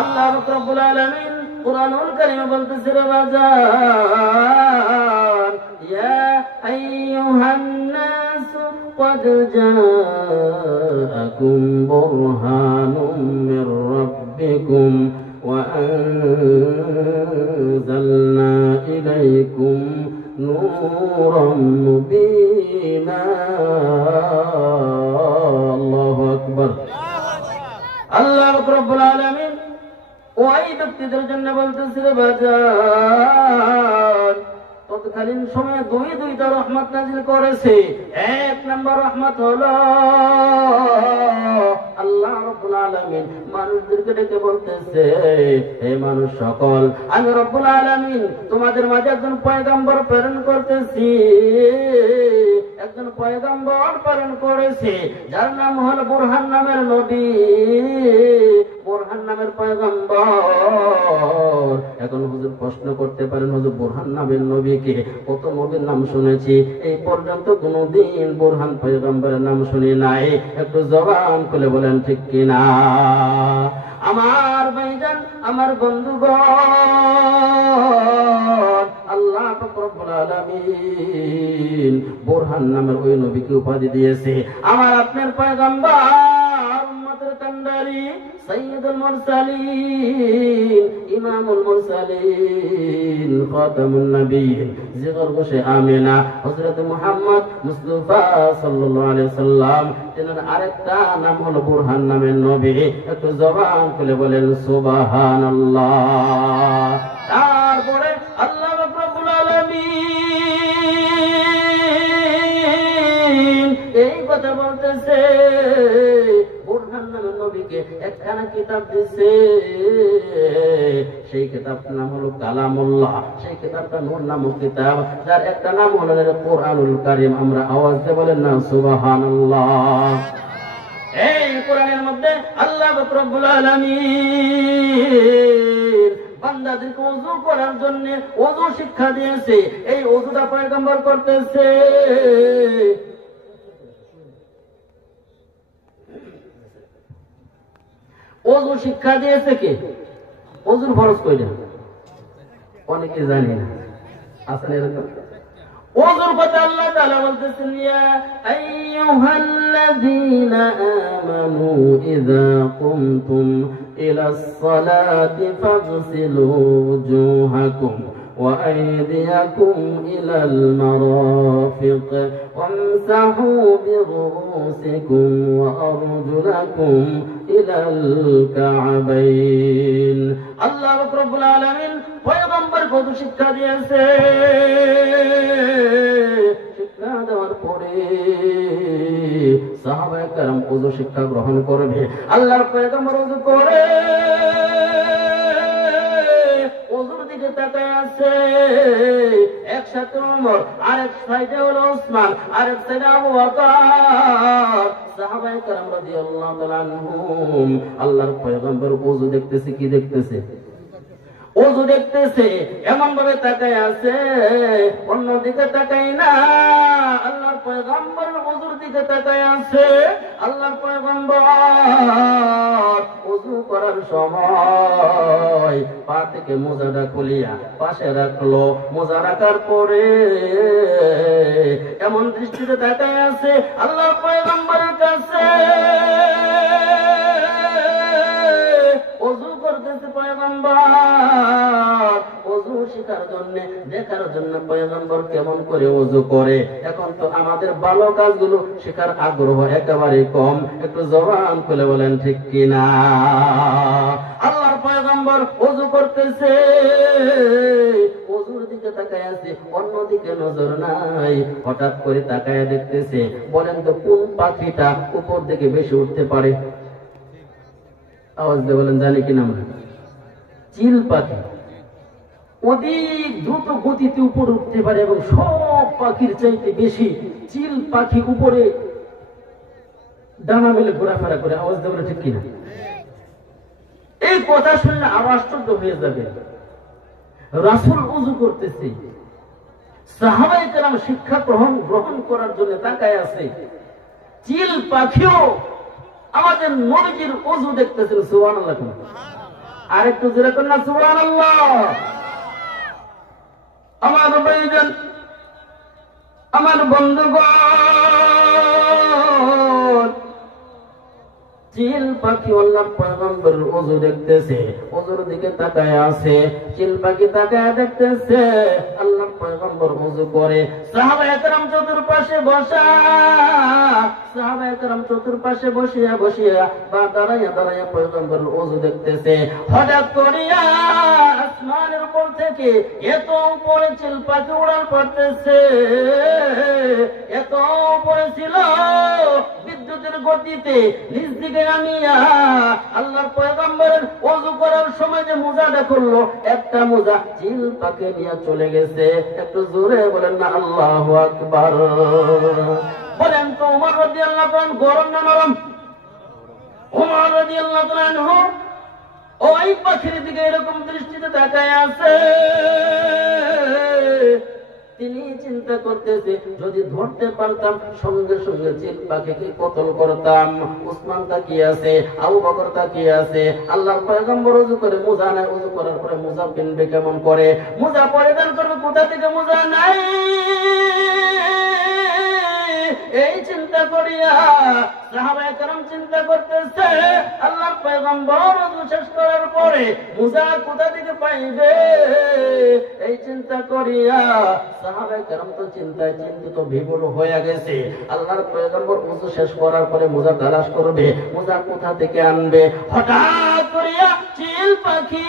আল্লাহ রাব্বুল আলামিন কুরআনুল কারীমে বলতেছে রে বাজার ইয়া আইয়ুহান নাস قد جاءكم برهان من ربكم وأنزلنا إليكم نورا مبينا الله أكبر الله رب العالمين ওই ব্যক্তিদের জন্য বলতেছে রে বাজার তৎকালীন সময়ে দুইটা রহমত নাজিল করেছে। এক নম্বর রহমত হলো আল্লাহ রাব্বুল আলামিন মানুষদেরকে ডেকে বলতেছে হে মানুষ সকল, আমি রব্বুল আলামিন তোমাদের মাঝে একজন পয়গম্বর প্রেরণ করতেছি। একজন পয়গম্বর প্রেরণ করেছে যার নাম হলো বুরহান নামের নবী। বুরহান নামের পয়গম্বর। এখন হুজুর প্রশ্ন করতে পারেন হুজুর বুরহান নামের নবীকে? কত নবীর নাম শুনেছি, এই পর্যন্ত কোনদিন বুরহান পয়গম্বরের নাম শুনি নাই। একটু জবান খুলে বলেন ঠিক কিনা? আমার ভাইজান, আমার বন্ধুগণ, আল্লাহ রব্বুল আলামিন বুরহান নামের ওই নবীকে উপাধি দিয়েছে আমার আপনার পয়গম্বর, উম্মতের কান্ডারি, সাইয়্যিদুল মুরসালিন, ইমামুল মুরসালিন, খাতামুন নবিয়্যিন, জিগর গোশে আমিনা, হযরত মুহাম্মদ মুস্তাফা সাল্লাল্লাহু আলাইহি সাল্লাম। তেনার আরেকটা নাম হলো বুরহান নামের নবী। একটু জবান খুলে বলেন সুবহানাল্লাহ। তারপরে আল্লাহ রাব্বুল আলামিন এই কথা বলতেছে বুরহান নামের নবীকে একখানা কিতাব দিয়েছে। সেই কিতাবটার নাম হলো কালামুল্লাহ। সেই কিতাবটা নূর নামক কিতাব, যার একটা নাম হলো কোরআনুল কারীম। আমরা আওয়াজ দিয়ে বলেন না সুবহানাল্লাহ। এই কোরআনের মধ্যে আল্লাহ রাব্বুল আলামিন বান্দাদেরকে ওযু করার জন্য ওযু শিক্ষা দিয়েছে। এই ওযুটা পয়গম্বর করতেছে। ওযু শিক্ষা দিয়েছে কে? ওযুর ফরজ কইলেন অনেকে জানে না। আসলে এরকম ওযুর কথা আল্লাহ তাআলা বলতেছেন ইয়া আইয়ুহাল্লাযীনা আমানু ইযা কুমতুম ইলাস সালাতি ফাগসিলু ওযুহাকুম وأيديكم إلى المرافق وامسحوا برؤوسكم وأرجلكم إلى الكعبين الله رب العالمين পয়গম্বর কত শিক্ষা দিয়েছে। শিক্ষা দেওয়ার পরে সাহাবায়ে কেরাম ওযু শিক্ষা গ্রহণ করবে। আল্লাহর পয়গম্বর ওযু করে ওযুর দিকে তাকায় আছে। একসাথে ওমর, আরেক সাইডে হলো ওসমান, আরেক সাইডে আবু বকর। সাহাবায়ে কেরাম রাদিয়াল্লাহু তাআলা আনহুম আল্লাহর পয়গম্বর ওযু দেখতেছে। কি দেখতেছে? ওযু দেখতেছে। এমন ভাবে তাকায় আছে, অন্যদিকে তাকায় না। আল্লাহর পয়গম্বর ওযুর দিকে তাকায় আছে। আল্লাহর পয়গম্বর ওযু করার সময় পা থেকে মোজাটা খুলিয়া পাশে রাখলো। মোজা রাখার পরে এমন দৃষ্টিতে তাকায় আছে আল্লাহর পয়গম্বরের কাছে। ওযু করতেছে পয়গম্বর, ওযু শিখার জন্য, দেখার জন্য পয়গম্বর কেমন করে ওযু করে। এখন তো আমাদের ভালো কাজগুলো শেখার আগ্রহ একেবারে কম। একটু জবান খুলে বলেন ঠিক কিনা? আল্লাহর পয়গম্বর ওযু করতেছে, ওযুর দিকে তাকায় আছে, অন্যদিকে নজর নাই। হঠাৎ করে তাকায় দেখতেছে, বলেন তো কোন পাখিটা উপর দিকে বেশি উঠতে পারে? আওয়াজ দিয়ে বলেন জানি কিনা আমরা? চিল পাখি অধিক দ্রুত গতিতে উপরে উঠতে পারে এবং সব পাখির চাইতে বেশি চিল পাখি উপরে ডানা মেলে ঘোরাফেরা করে। আওয়াজ দিয়ে বলে ঠিক কিনা? এই কথা শুনলে আরো আশ্চর্য হয়ে যাবে। রাসূল ওযু করতেছে, সাহাবায়ে কেরাম শিক্ষা গ্রহণ করার জন্য তাকায় আছে। চিল পাখিও আমাদের নবীজির ওযু দেখতেছেন। সুবহানাল্লাহ। আর একটু জোরে করুন না সুবহানাল্লাহ। আমার ভাইজান, আমার বন্ধুগণ, চিল পাখি আল্লাহর পয়গম্বরের ওযু দেখতেছে, ওযুর দিকে তাকায় আছে। চিল পাখি তাকায় দেখতেছে আল্লাহর পয়গম্বর ওযু করে। সাহাবায়ে কেরাম চতুর্পাশে বসা, সাহাবায়ে কেরাম চতুর্পাশে বসিয়া বসিয়া বা দাঁড়াইয়া দাঁড়াইয়া পয়গম্বরের ওযু দেখতেছে। হঠাৎ করিয়া আসমানের উপর থেকে এত উপরে চিল পাখি উড়াল পড়তেছে, এত উপরে ছিল বিদ্যুতের গতিতে নিজ দিকে নামিয়া আল্লাহর পয়গম্বরের ওযু করার সময় যে মোজাটা করলো, একটা মোজা চিল পাখি নিয়ে চলে গেছে। একটু জোরে বলেন না আল্লাহু আকবার। বলেন তো ওমর রাদিয়াল্লাহু আনহু গরম না নরম? ওমর রাদিয়াল্লাহু আনহু ওই পাখির দিকে এরকম দৃষ্টিতে তাকায় আছে। তিনি চিন্তা করতেছে, যদি ধরতে পারতাম সঙ্গে সঙ্গে চিল পাখিকে কতল করতাম। উসমান তাকিয়ে আছে, আবু বকর তাকিয়ে আছে। আল্লাহর পয়গম্বর ওযু করে, মোজা নাই, ওযু করার পরে মোজা কিনবে কেমন করে, মোজা পরিধান করবে কোথা থেকে, মোজা নাই। এই চিন্তা করিয়া সাহাবায়ে কেরাম চিন্তা করতেছে, আল্লাহর পয়গম্বর ওযু শেষ করার পরে মোজা কোথা থেকে পাইবে। এই চিন্তা করিয়া সাহাবায়ে কেরাম তো চিন্তায় চিন্তিত বিভোর হয়ে গেছে। আল্লাহর পয়গম্বর ওযু শেষ করার পরে মোজা তালাশ করবে, মোজা কোথা থেকে আনবে। হঠাৎ করিয়া চিল পাখি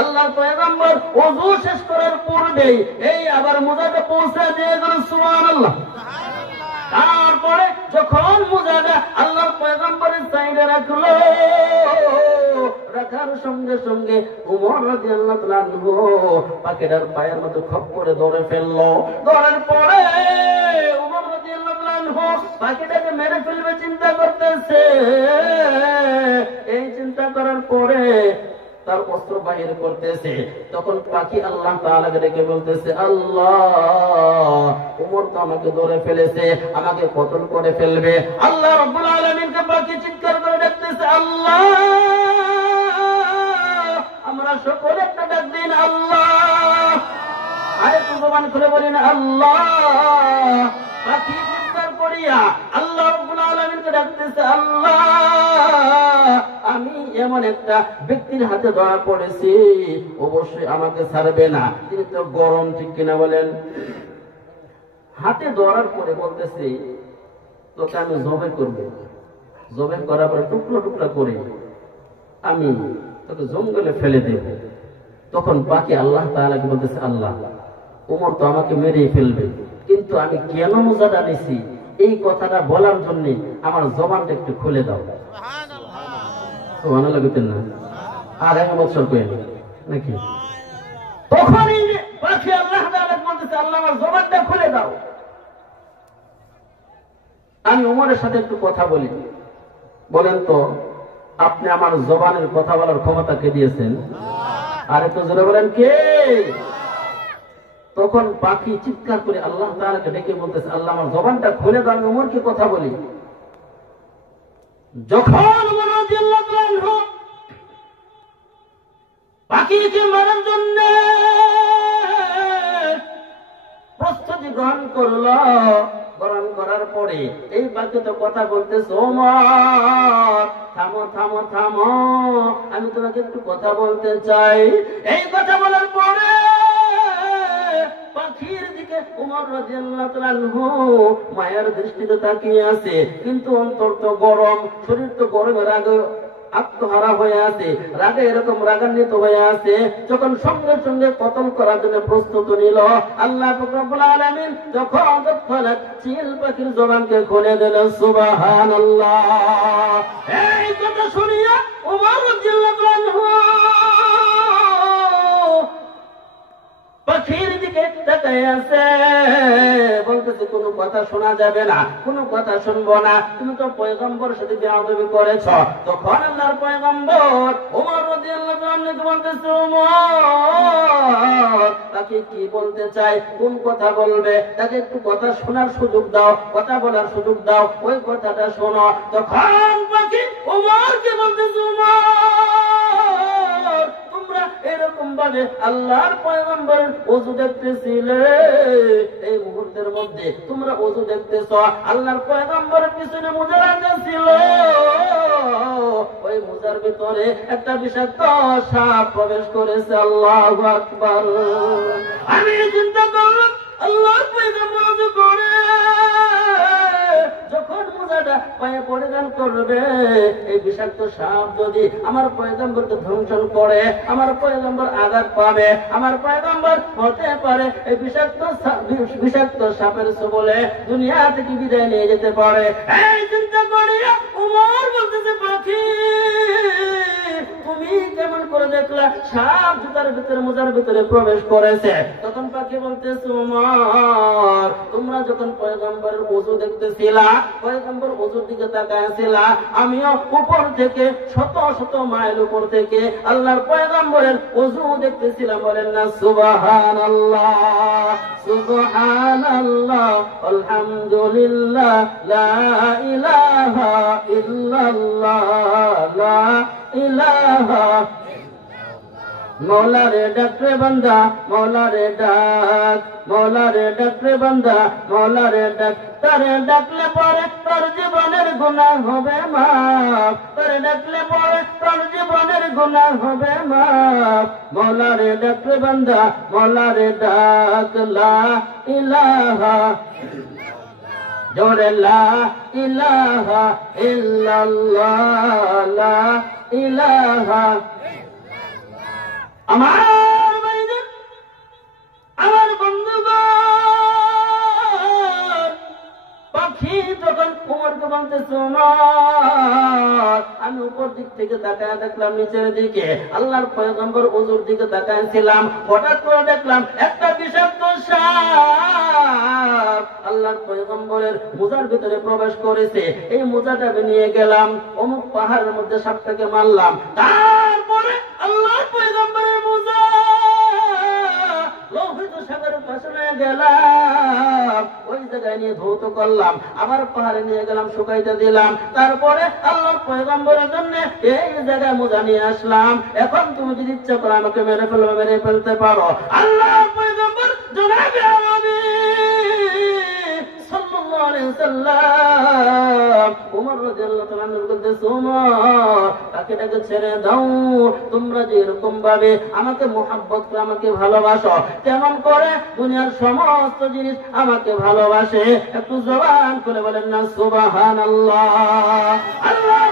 আল্লাহর পয়গম্বর ওযু শেষ করার পূর্বেই এই আবার মোজাটা পৌঁছে দিয়ে গেল। সুবহানাল্লাহ। তারপরে যখন মোজাটা আল্লাহর পয়গম্বরের সাইডে রাখলো, রাখার সঙ্গে সঙ্গে ওমর রাদিয়াল্লাহু তাআলা আনহু পাখিটার পায়ের মধ্যে খপ করে ধরে ফেললো। ধরার পরে ওমর রাদিয়াল্লাহু তাআলা আনহু পাখিটাকে মেরে ফেলবে চিন্তা করতেছে। এই চিন্তা করার পরে তার অস্ত্র বাহির করতেছে। তখন পাখি আল্লাহ তাআলাকে ডেকে বলতেছে, আল্লাহ, ওমর তো আমাকে ধরে ফেলেছে, আমাকে কতল করে ফেলবে। আল্লাহ রাব্বুল আলামিনকে পাখি চিৎকার করে ডাকতেছে, আল্লাহ। আমরা সকলে একটা ডাক দিন, আল্লাহ। আরেকটু জবান খুলে বলেন আল্লাহ। পাখি চিৎকার করিয়া আল্লাহ রাব্বুল আলামিনকে ডাকতেছে, আল্লাহ, আমি এমন একটা ব্যক্তির হাতে ধরা পড়েছি, অবশ্যই আমাকে ছাড়বে না। তিনি তো গরম, ঠিক কিনা বলেন? হাতে ধরার পরে বলতেছে, তোকে আমি জবে করবো, জবে করার পরে টুকরো টুকরা করে আমি তোকে জঙ্গলে ফেলে দেব। তখন পাখি আল্লাহ তাআলাকে বলতেছে, আল্লাহ, ওমর তো আমাকে মেরেই ফেলবে, কিন্তু আমি কেন মোজাটা নিছি এই কথাটা বলার জন্য আমার জবানটা একটু খুলে দাও। সুবহানাল্লাহ বলতেন না? আর এক বছর কই নাকি? তখনই পাখি আল্লাহ তাআলাকে বলতেছে, আল্লাহ, আমার জবানটা খুলে দাও, আমি ওমরের সাথে একটু কথা বলি। বলেন তো, আপনি আমার জবানের কথা বলার ক্ষমতা কে দিয়েছেন? আর একটু জোরে বলেন, কে? তখন পাখি চিৎকার করে আল্লাহ তাআলাকে ডেকে বলতেছে, আল্লাহ, আমার জবানটা খুলে দাও, আমি ওমরকে কথা বলি। যখন ওমর রাদিয়াল্লাহু আনহু পাখিকে মারার জন্য প্রস্তুতি গ্রহণ করলো, গ্রহণ করার পরে এই পাখি তো কথা বলতেছে, ওমর, থামো থামো থামো, আমি তোমাকে একটু কথা বলতে চাই। এই কথা বলার পরে পাখির দিকে ওমর রাদিয়াল্লাহু তাআলা আনহু মায়ের দৃষ্টিতে তাকিয়ে আছে, কিন্তু অন্তর তো গরম, শরীর তো গরমের আগে আত্মহারা হয়ে আছে, রাগে এরকম রাগান্বিত হয়ে আছে। যখন সঙ্গে সঙ্গে কতল করার জন্য প্রস্তুত নিল, আল্লাহ রাব্বুল আলামিন যখন তৎক্ষণাৎ চিল পাখির জবানকে খুলে দিল। সুবহানাল্লাহ। এই কথা শুনিয়া ওমর রাদিয়াল্লাহু আনহু পাখির দিকে তাকায় আছে, বলতেছে, কোনো কথা শোনা যাবে না, কোনো কথা শুনবো না, তুমি তো পয়গম্বরের সাথে বেয়াদবি করেছ। তখন আল্লাহর পয়গম্বর ওমর রাদিয়াল্লাহু আনহু বলতেছে, ওমর, তাকে কি বলতে চাই, কোন কথা বলবে, তাকে একটু কথা শোনার সুযোগ দাও, কথা বলার সুযোগ দাও, ওই কথাটা শোনো। তখন পাখি ওমরকে বলতেছে, ওমর, ভাবে আল্লাহর পয়গম্বরের ওযু দেখতেছিলে, এই মুহূর্তের মধ্যে তোমরা ওযু দেখতেছ, আল্লাহর পয়গম্বরের পিছনে মোজা রাখা ছিল, ওই মোজার ভিতরে একটা বিষাক্ত সাপ প্রবেশ করেছে। আল্লাহু আকবার। আমি চিন্তা করলাম আল্লাহর পয়গম্বর ওযু করে যখন মোজাটা পায়ে পরিধান করবে, এই বিষাক্ত সাপ যদি আমার পয়গম্বরকে ধ্বংসন করে, আমার পয়গম্বর আঘাত পাবে, আমার পয়গম্বর হতে পারে এই বিষাক্ত সাপের ছোবলে দুনিয়া থেকে বিদায় নিয়ে যেতে পারে। এই চিন্তা করিয়া ওমর বলতেছে, পাখি তুমি কেমন করে দেখলা সাপ জুতার ভিতরে মোজার ভিতরে প্রবেশ করেছে? তখন পাখি বলতেছে, ওমর তোমরা যখন পয়গম্বরের ওযু দেখতেছিলা, পয়গম্বর ওযুর দিকে তাকায়াছিলা, আমিও উপর থেকে শত শত মাইল উপর থেকে আল্লাহর পয়গম্বরের ওযু দেখতেছিলাম। বলেন না সুবহানাল্লাহ, সুবহানাল্লাহ, আলহামদুলিল্লাহ, লা ইলাহা ইল্লাল্লাহ, লা ইলাহা। মৌলা রে ডাক রে বান্দা, মৌলা রে ডাক, মৌলা রে ডাক রে বান্দা, মৌলা রে ডাক। তারে ডাকলে পরে তোর জীবনের গুনাহ হবে মাফ, তারে ডাকলে পরে তোর জীবনের গুনাহ হবে মাফ। মৌলা রে ডাক রে বান্দা, মৌলা রে ডাক, লা ইলাহা, জোরে লা ইলাহা ইল্লাল্লাহ, লা ইলাহা। আমার ভাইদের, আমার বন্ধুগণ, পাখি যখন উমরকে বলতেছে, উমর আমি উপর দিক থেকে তাকায় দেখলাম নিচের দিকে, আল্লাহর পয়গম্বর ওযুর দিকে তাকাইছিলাম, হঠাৎ করে দেখলাম একটা বিষাক্ত সাপ আল্লাহর পয়গম্বরের মোজার ভিতরে প্রবেশ করেছে। এই মোজাটা নিয়ে গেলাম, অমুক পাহাড়ের মধ্যে সাপটাকে মারলাম, তারপরে আল্লাহর পয়গম্বরের মোজা লোহিত সাগরের পাশে গেলাম, ওই জায়গায় নিয়ে ধৌত করলাম, আবার পাহাড়ে নিয়ে গেলাম, শুকাইতে দিলাম, তারপরে আল্লাহর পয়গম্বরের জন্য এই জায়গায় মোজা নিয়ে আসলাম। এখন তুমি যদি ইচ্ছা করো আমাকে মেরে ফেলবে, মেরে ফেলতে পারো। আল্লাহর পয়গম্বর জনাবে আমি সাল্লাল্লাহু আলাইহি ওয়াসাল্লাম ওমর রাদিয়াল্লাহু তাআলা আনহু বলতেছে, ওমর তাকে ছেড়ে দাও, তোমরা যে এরকম ভাবে আমাকে মুহাব্বত করে আমাকে ভালোবাসো, তেমন করে দুনিয়ার সমস্ত জিনিস আমাকে ভালোবাসে। একটু জবান করে বলেন না সুবহানাল্লাহ। আল্লাহ